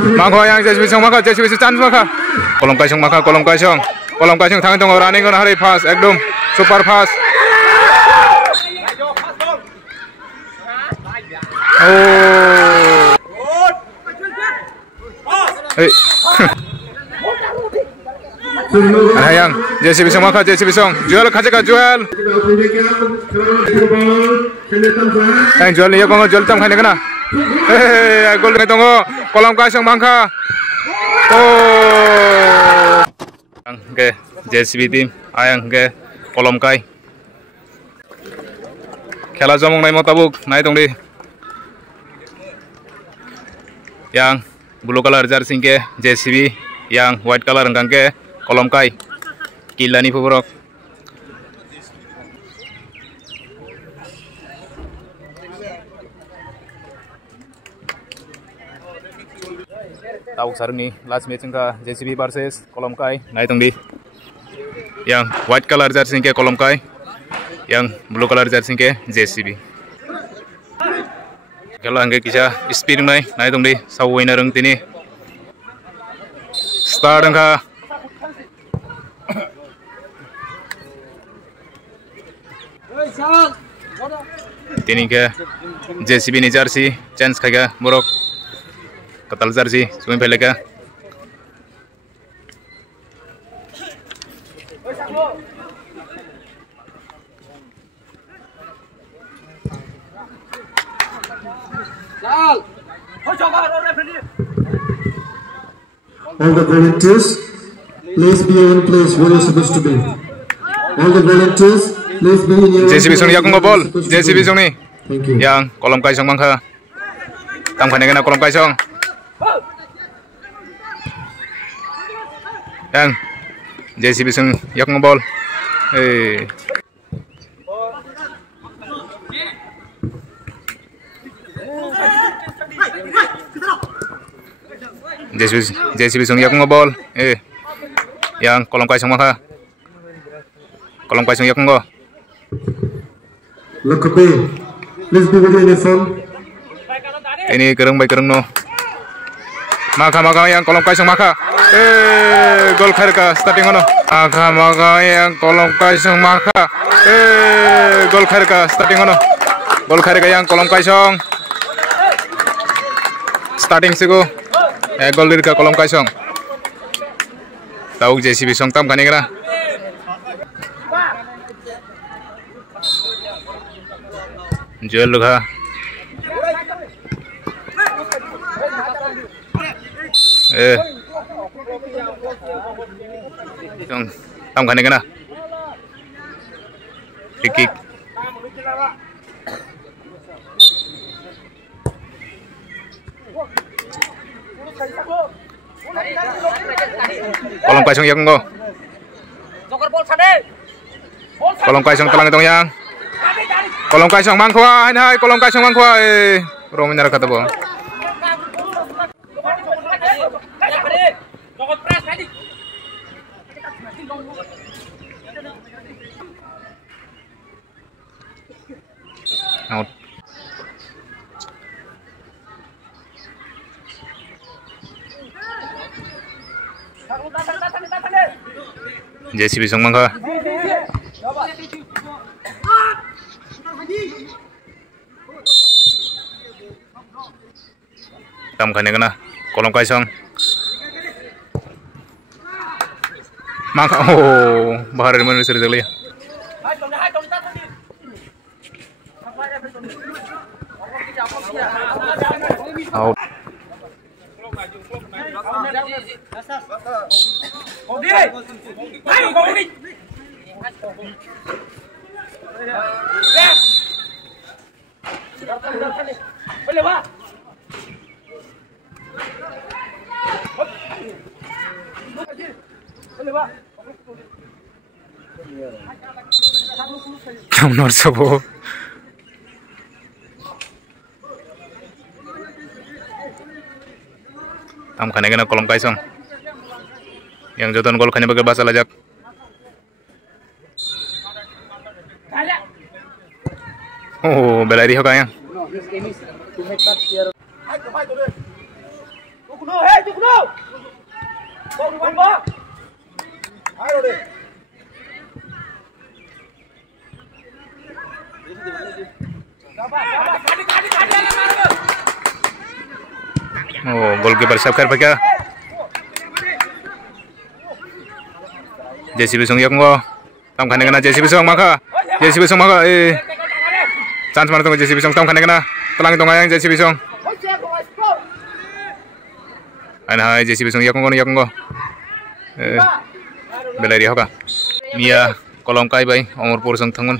Mangko yang JCB song maka JCB chance maka kolom kaisong maka kolom kaisong tangan dong running on hari fast ekdom super fast. Oh. Hey. Ayang JCB song maka JCB song jual kaca jual. Yang jual ni ya kong jual tam kane kana. Hei, gol ni tunggu kolom kaisong mangka. Oh. Ke JCB team ayang ke kolom kai. Khela jomong nai motabuk nai tong di. Yang blue color jersey ke JCB, yang white color engkang ke kolom kai. Kilani pubrok. Tahu sarung ni last match engka JCB versus kolom kai nai tong di. Yang white color jersey ke kolom kai, yang blue color jersey ke JCB. Kalau angge kisah speed nai tong di sawai nareng tini. Start engka. Tini ke JCB ni jersey chance kaga borok. Katal jersey sumi peleka. All the volunteers, please be in place where you're supposed to be. All the volunteers, please be in your JCB song yakung ball. JCB song ni. Thank you. Yang kolom kaisong mangka. Tam kane kena kolom kaisong. Yang JCB song yakung ball. Eh. JCB song yakung ball. Eh. Yang kolom kaisong mangka. Kolom kaisong yakung go. Look up here. Please be with the uniform. Ini kereng by kereng no. Maka yang kolom kaisong maka. Gol kharka starting ono. Maka yang kolom kaisong maka. Gol kharka starting ono. Gol kharka yang kolom kaisong. Starting sigo. Gol dirka kolom kaisong. Tahu JCB song tam kane kena. Jual lugha. Tam kane kena. Free kick. Kolom kaisong yakung go. Kolom kaisong telang itong yang. Kolom kaisong mangkwa, hai kolom kaisong mangkwa. Romi nara kata bo. Out. JCB song mangka. Tam kane kena kolom kaisong. Mangka oh bahar di mana seri sekali. Out. Nomor 10. Tam kane kena kolom kaisong. Yang joton gol kane bagai basa lajak. Oh, belai di hokanya. Oh, goalkeeper siap kar pakai. JCB Song yak ngo. Tam khane kena JCB Song maka. JCB Song maka chance mana tunggu JCB Song tam khane kena. Telang tong ayang JCB Song. Hai JCB Song yak ngo. Belai hoka. Mia kolom kai bai Omorpur Song thangun.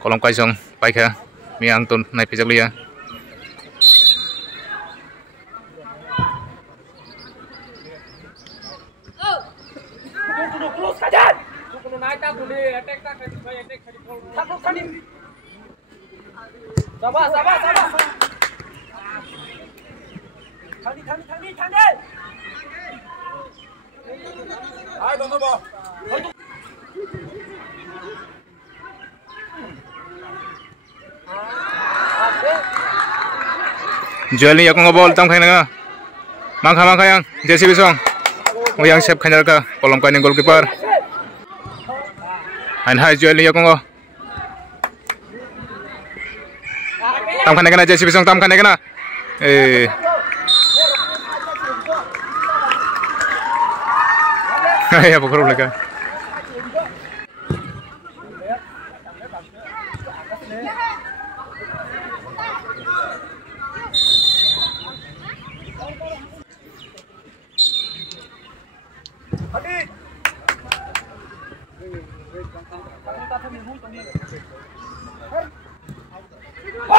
Kolom kai Song paikha. Mia angton nai pijak liya. Joel ni aku ngobol tam khaina mangkha yang JCB Song yang siap khajar ka kolom kai goalkeeper hai Joel ni aku ngo tam khane kena JCB Song tam khane kena ya pokok leka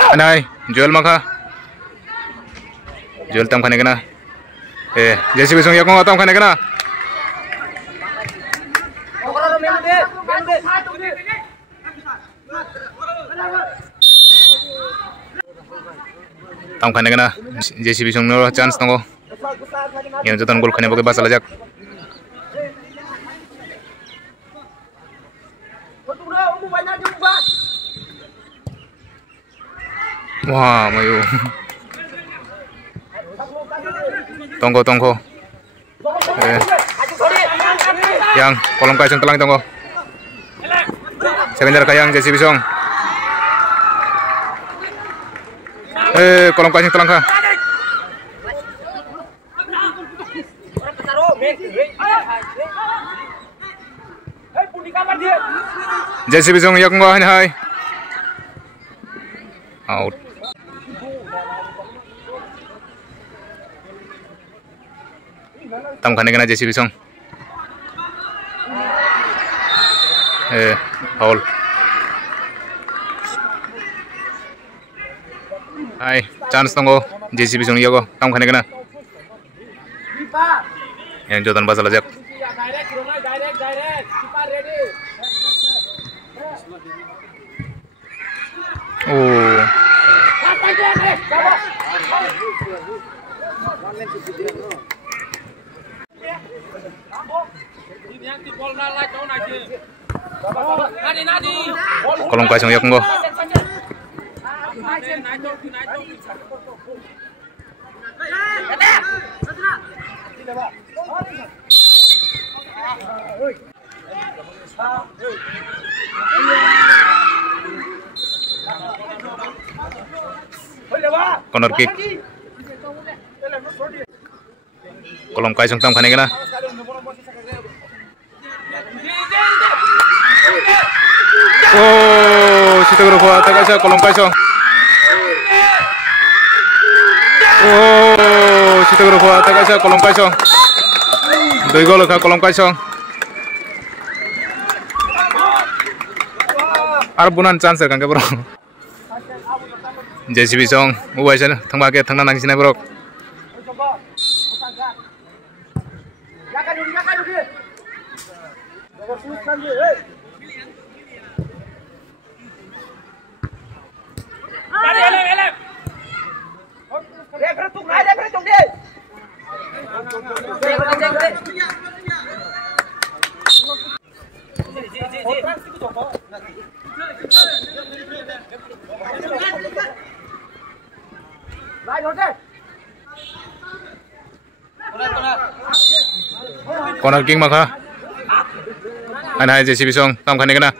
Anai Joel maka Joel tam khane kena JCB Song yak ngo tam khane kena tam khane kena JCB Song no chance tongo yang jotan gol khane boke basala jak wah mayu tonggo yang kolom kai Song telang tonggo sekendar kayang JCB Song kolom kai Song telang ka JCB Song yak ngo hai out tam khane kena JCB Song foul hai chance tongo JCB Song yago tam khane kena yang jotan basala jak oh kolom kai Song yak ngo corner kick kolom kai Song tam khane kena oh situ guru kuat agak kolom kai Song oh situ guru kuat agak kolom kai Song 2 gol ka kolom kai Song ar bunan chance kan ke bro JCB Song uwaisa thangba ke thangna nang sinai bro corner king maka anh hai JCB song tam khane kana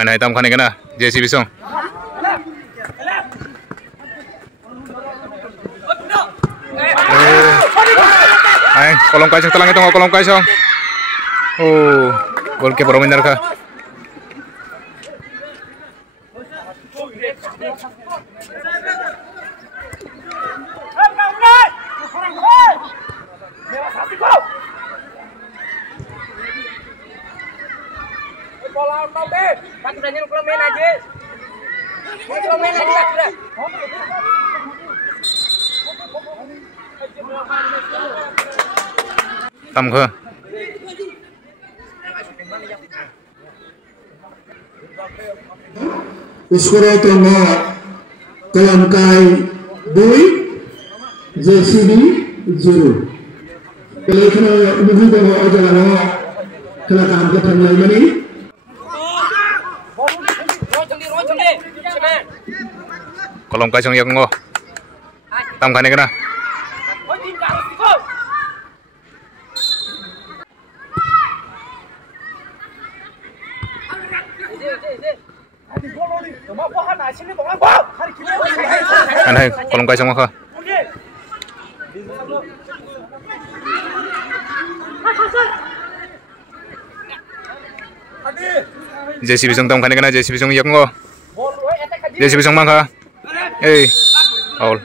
anh hai tam khane kana JCB song anh kolom kai song talang itu kolom kai song oh goalkeeper winner ka tam khơ Skor utama Kelangkai Bui JCB 0. Kalau kena lebih dari ajaran kelakaan ketentuan ini. kolom kai song yak ngo tam khane kana anh hai kolom kai song maka JCB song tam khane kana JCB song yak ngo JCB song maka foul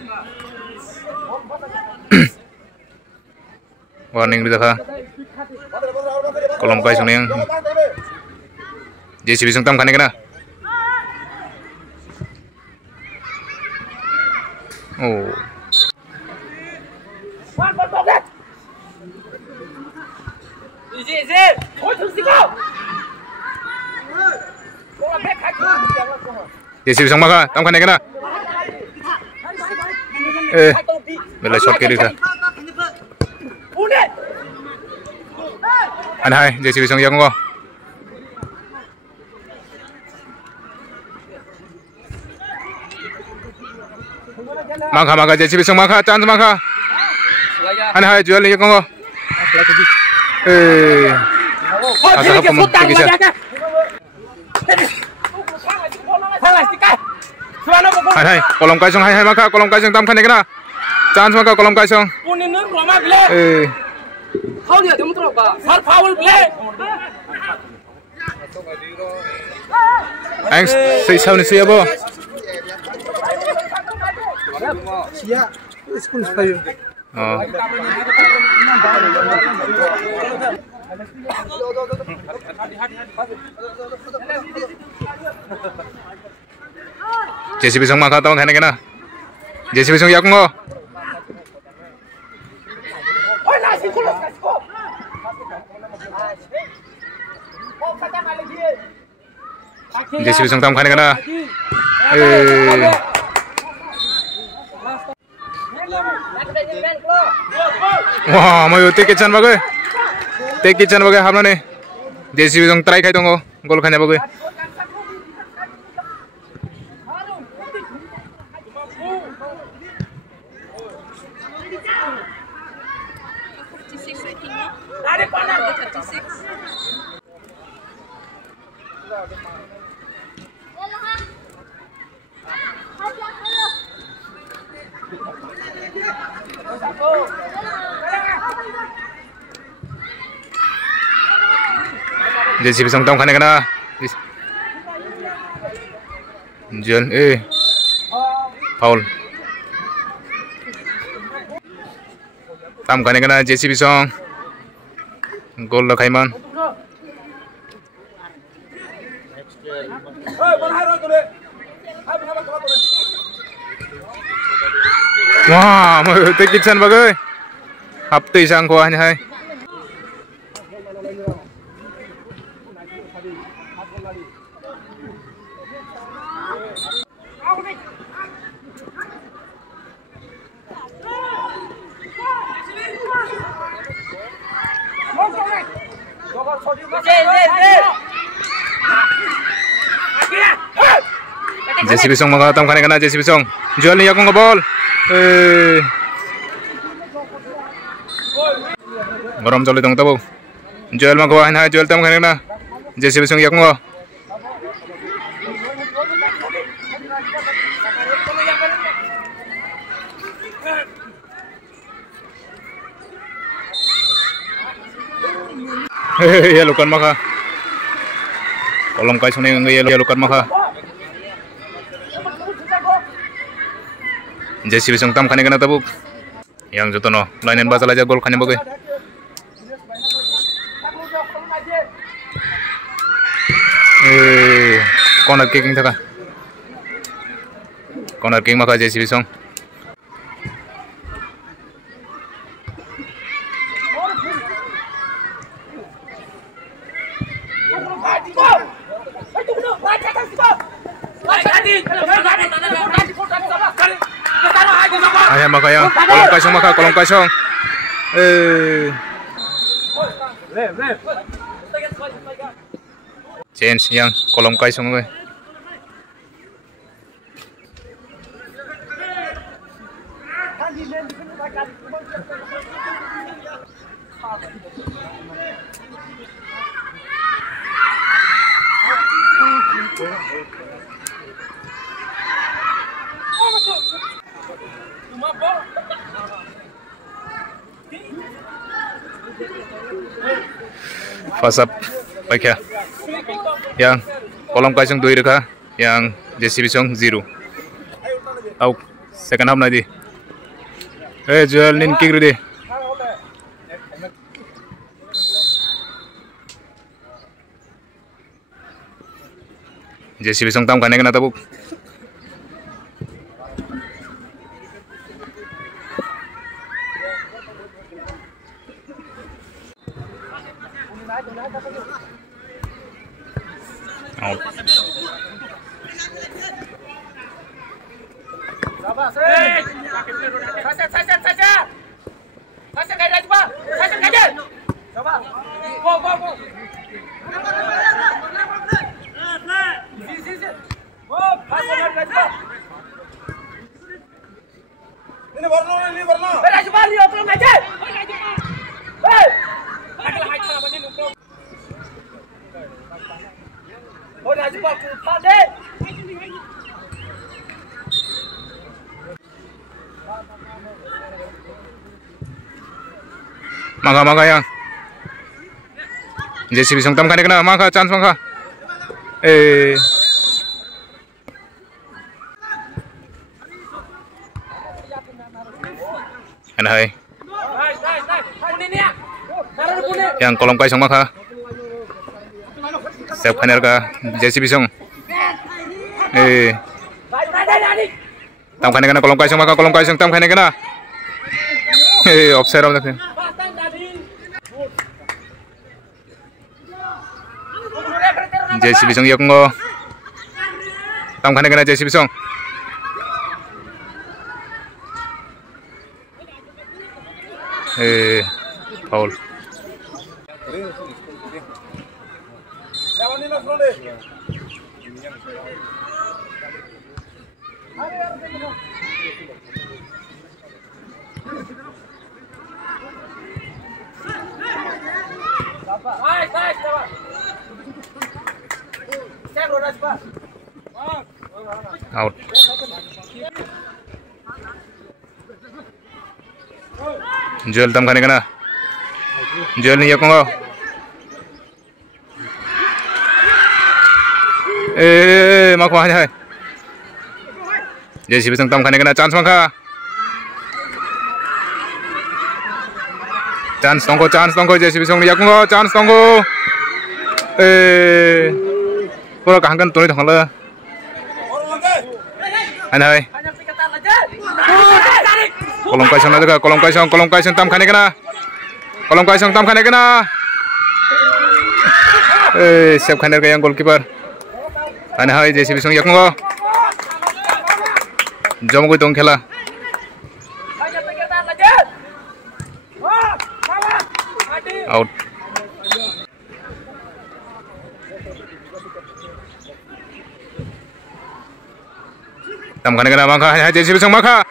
warning di taka kolom kai song yang JCB song tam khane kana oh JCB song maka tam khane kana bela shot ke dikha anh hai JCB song yak ngo maka JCB song maka chance maka anh hai jual yak ngo asa hapum tikisa anh hai kolom kai song hai maka kolom kai song tam khane kana chance maka kolom kai song anh say sao ni siya bo Siap, school saya. JCB song maka tam khane kana JCB song yak ngo JCB song tam khane kana wah mau take kitchen bagai hamna ne JCB song try khai tongo gol khane bagai JCB song tam khane kana John foul tam khane kana JCB song gol la khaiman wah mau take kitchen bagai hapti sang ko anh hai JCB Song maka tam khane kana JCB Song Joel ni yakung ball Barom choli tong tabo Joel maka wahan ha Joel tam khane kana JCB Song yakung yellow card maka kolom kai sone yellow card maka JCB Song tam khane kana tabuk yang jotono lainen basal aja gol khane bagai corner kicking thaka corner kick maka JCB Song Ayah maka yang kolom kosong change yang kolom kosong fast up baik ya yang kolom kosong 2 rekha yang JCB Song 0 out second half nadi Joel nin kick ready JCB Song tam khane kana tabuk out maka yang JCB Song tam khane kana maka chance maka hai yang kolom kai song maka save khane ka JCB Song tam khane kana kolom kai song maka kolom kai song tam khane kana offside am dekhe JCB Song yakung tam khane kana JCB Song foul out Joel tam khane kana Joel ni yakung maka hai JCB Song tam khane kana chance maka chance tongko JCB Song ni yakung chance tongko pura kahangkan tuni thangla hai kolom kai song na daga kolom kai song tam khane kana save khane ka yang goalkeeper hai JCB Song yakung jom goi tong khela out tamkan kena maka JCB sang maka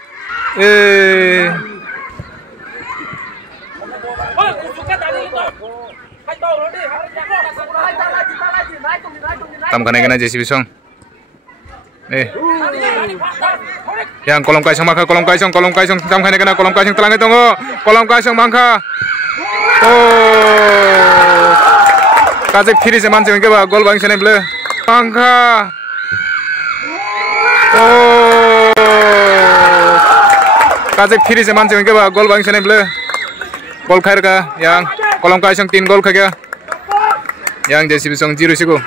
tamkan kena JCB sang yang kolom kaisang maka kolom kaisang tamkan kena kolom kaisang telangai tunggu kolom kaisang maka kajek phiri se manjeng ke ba gol bang sene ble mangka kajek phiri se manjeng ke ba gol bang sene ble gol khair ka yang kolom kaisang 3 gol khaga yang JCB sang 0 sigo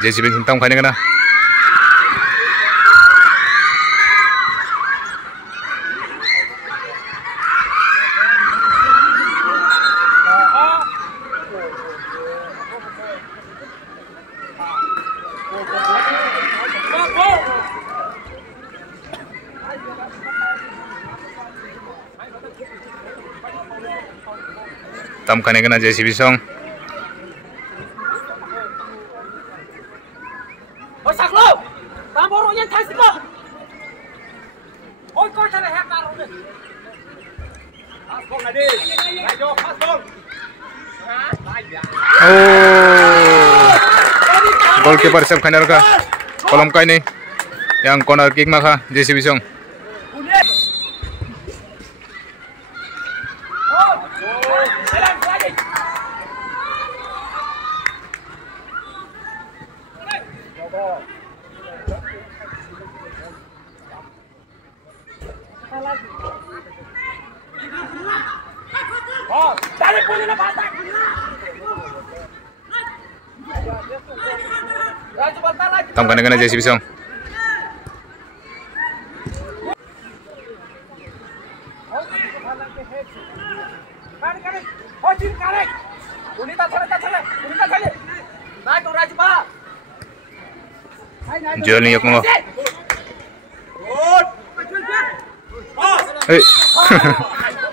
JCB hitam khaine kana tam khaine kana JCB sang goalkeeper save khainer ka kolom kai nei yang corner kick maka JCB sang tamkan kena JCB sang Jual ni aku mau.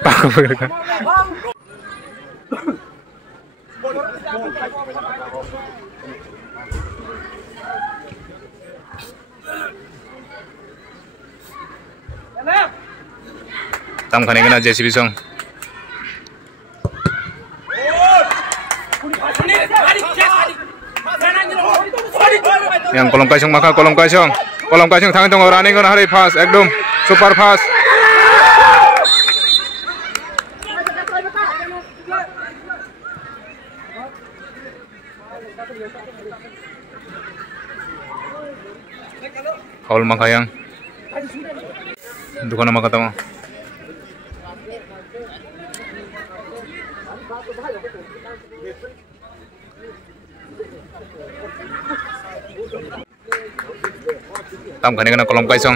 Pakai berkan. Tamkan kena JCB sang. Yang kolom kaisang maka kolom kaisang tangan tengok running kan hari fast ekdom super fast foul maka yang dukan maka tama tamkan kena kolom kaisang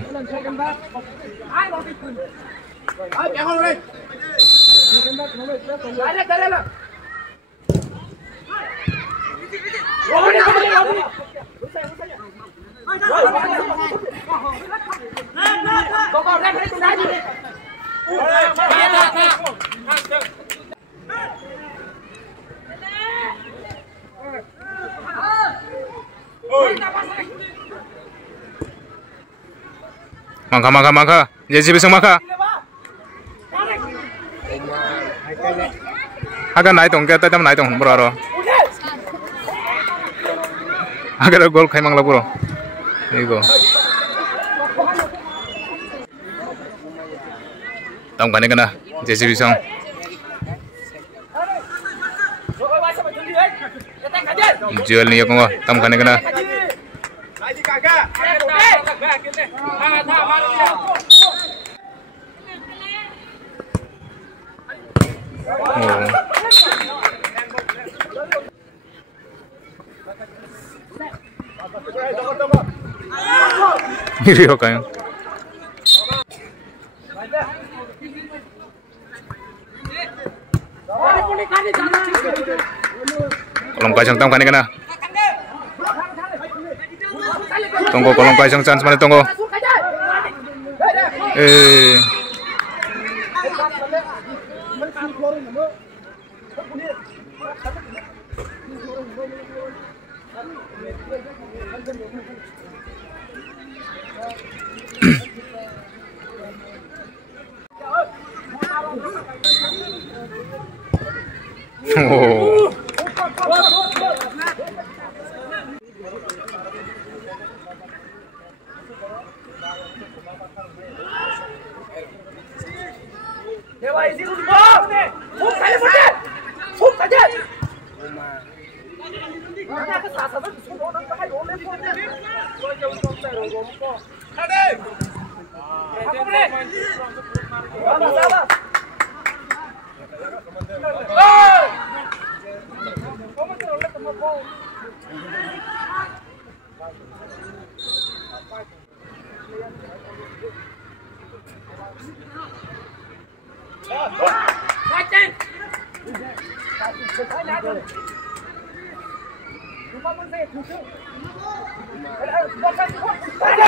maka JCB sang maka agar naik tong kita naik tong bro agar gol khai mangla bro ego tam kane kana JCB sang jual ni aku tam kane kana Iri ho kayo. Kolom kaisang tam kane kana. Tunggu kolom kaisang chance mana tunggu. Oh.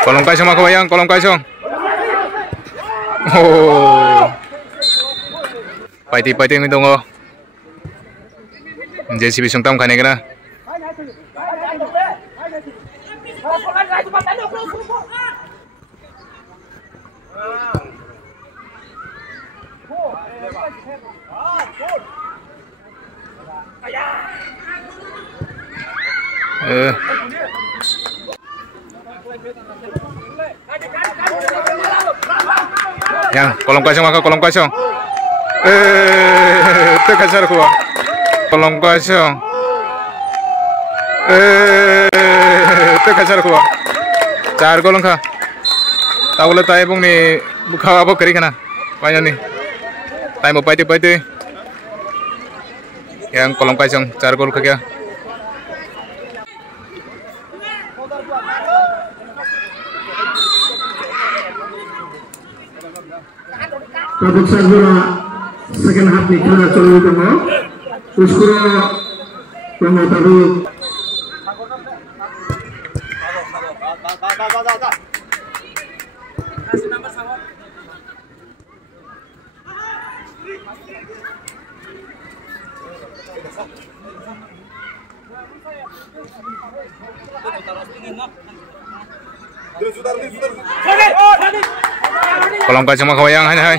Kolong kaisong mga kabayang, kolong kaisong. Oh. Paiti-paiti ng itong JCB sung tam kane kana. Yang kolong kosong maka kolong kosong. Terkejar kuah. Kolong kosong. Terkejar kuah. Car kolong kah. Tahu lah tay pun ni buka apa kiri kana. Banyak ni. Tay mau paiti. Yang kolong kosong car gol kaya. Babak Sarjana second half ni kena cari utama. Uskura yang tahu. Kolong kacang sama kawyang hai.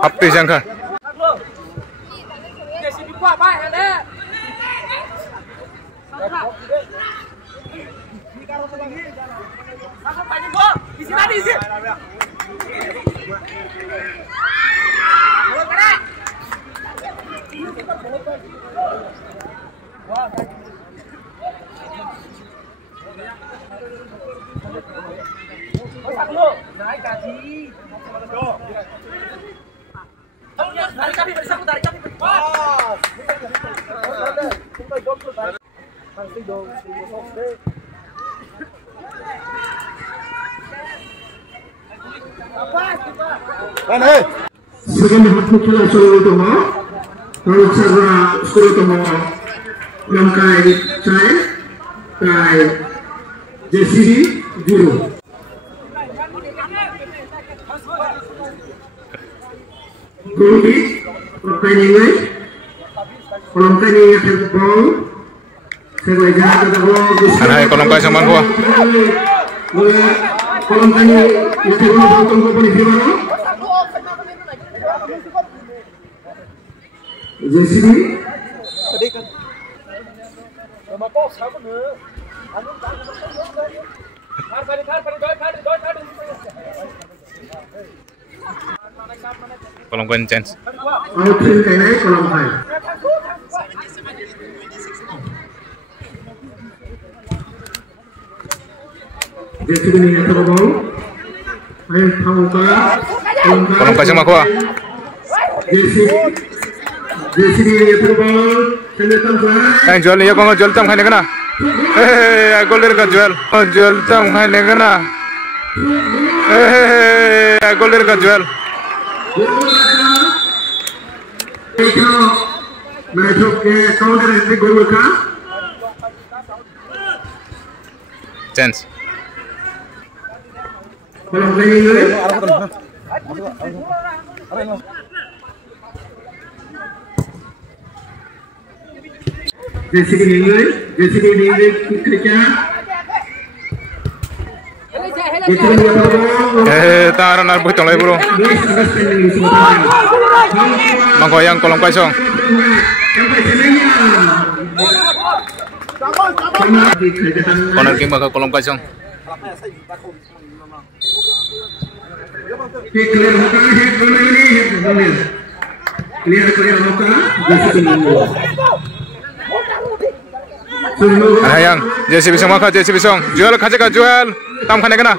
Apa jangka? Second half kena cari utama. Babak Sarjana skor utama 6 cai JCB 0. Goli pertandingan kolom kani akan ball sebagai jahat Hai kolom kosong man kuah. kolom kani itu ball tunggu pada gimana JCB Kolong kosong chance. outfield kena kolom kani JCB ni itu ball ayo tahu Kolong kosong mak kuah. JCB ni itu ball sendetan fly Jual ni kau jual tam kane kana. Golden ka jual. Jual tam kane kana. Golden ka jual. itu masuk ke counter attack gol ka Chance. kolom kani JCB English kerja. Taran ar buh tolai bro. Mangkoyang kolong kosong. Corner kick maka kolong kosong. Ayang, JCB Song maka JCB Song. Jual kaca jual. Tam khane kena.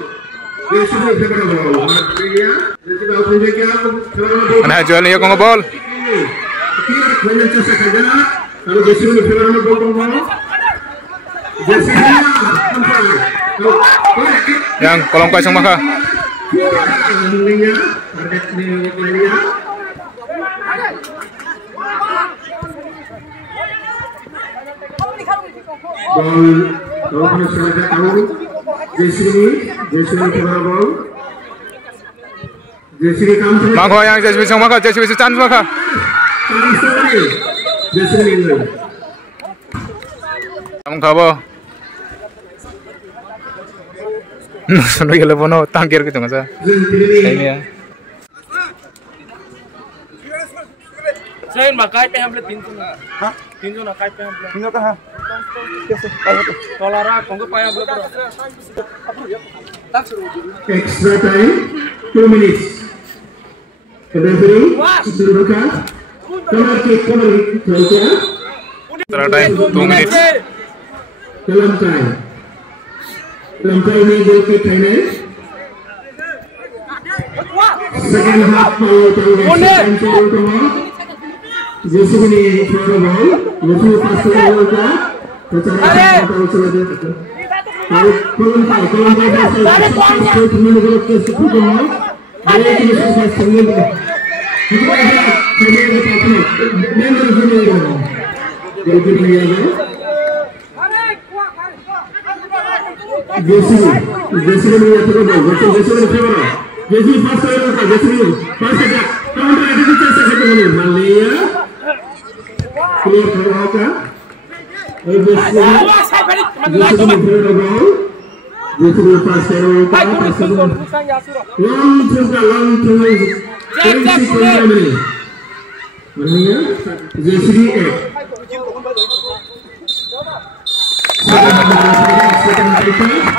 Nah jual ni kong bol. Yang kolong kosong maka. Mangko yang JCB Song maka JCB chance maka. Kamu kabo. Suno gele bono tangkir gitu ngasa. Ini ya. Saya makai pe hamle 300 na. Hah? 300 na kai pe hamle. 300 ha. Kaise? Tolara kongko paya hamle. Extra time 2 minutes. Referee Suruka. Corner kick. Extra time 2 minutes. Dalam time ini goal kick final. Second half JCB ni throw ball. JCB pass ball ka.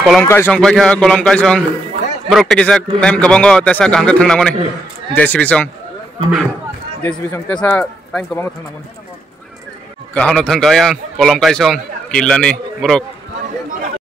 Kolom kaisong pakai kolom kaisong. Brok tekisak time kabongo tesa kahangkat thang namone. JCB Song. JCB Song tesa time kabongo thang namone. Kahano thang kayang kolom kaisong kilani brok.